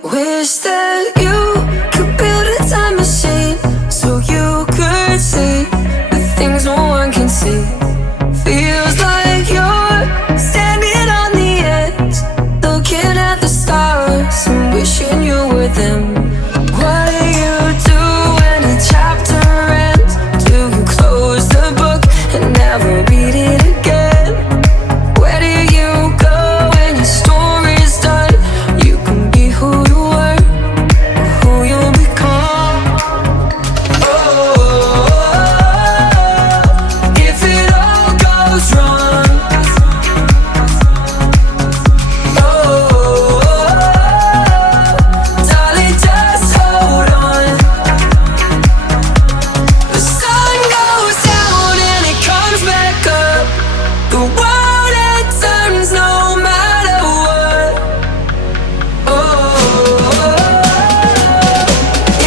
Wish that you could build a time machine so you could see the things no one can see. Feels like you're standing on the edge, looking at the stars and wishing you were them. What do you do when a chapter ends? Do you close the book and never read it again? Where do you go when your story's done? You can be who you were, who you'll become. Oh, if it all goes wrong. Oh, darling, just hold on. The sun goes down and it comes back up. The world it turns no matter what. Oh,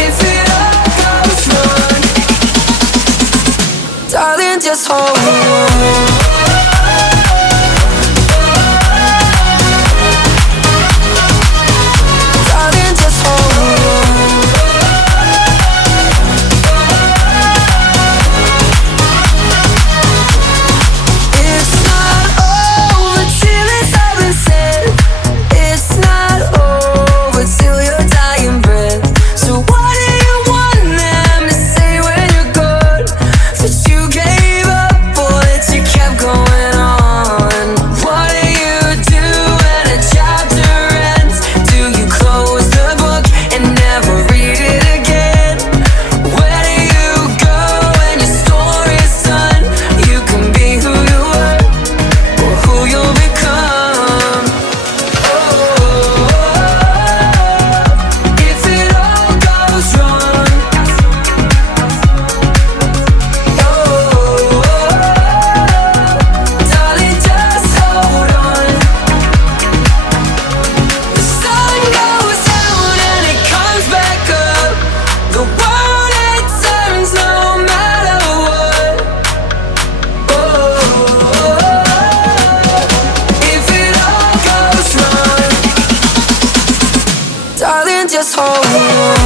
if it all goes wrong, darling, just hold on. Darling, just hold on. It's not over till it's all been said. It's not over till your dying breath. So what do you want them to say when you're gone? That you gave up or that you kept going on? What do you do when a chapter ends? Do you close the book and never read it again? Where do you go when your story's done? You can be who you were or who you'll become. Oh, if it all goes wrong. Oh, darling, just hold on. The sun goes down and it comes back up. The world it turns no matter what. Oh, if it all goes wrong, darling, just hold on.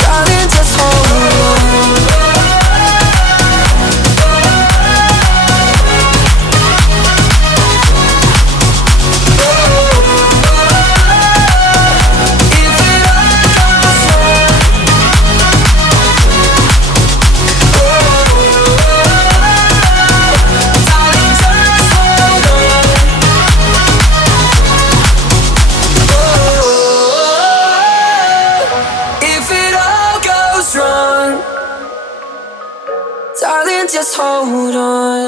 Darling, just hold on. If it all goes wrong, darling, just hold on. If it all goes wrong, darling, just hold on.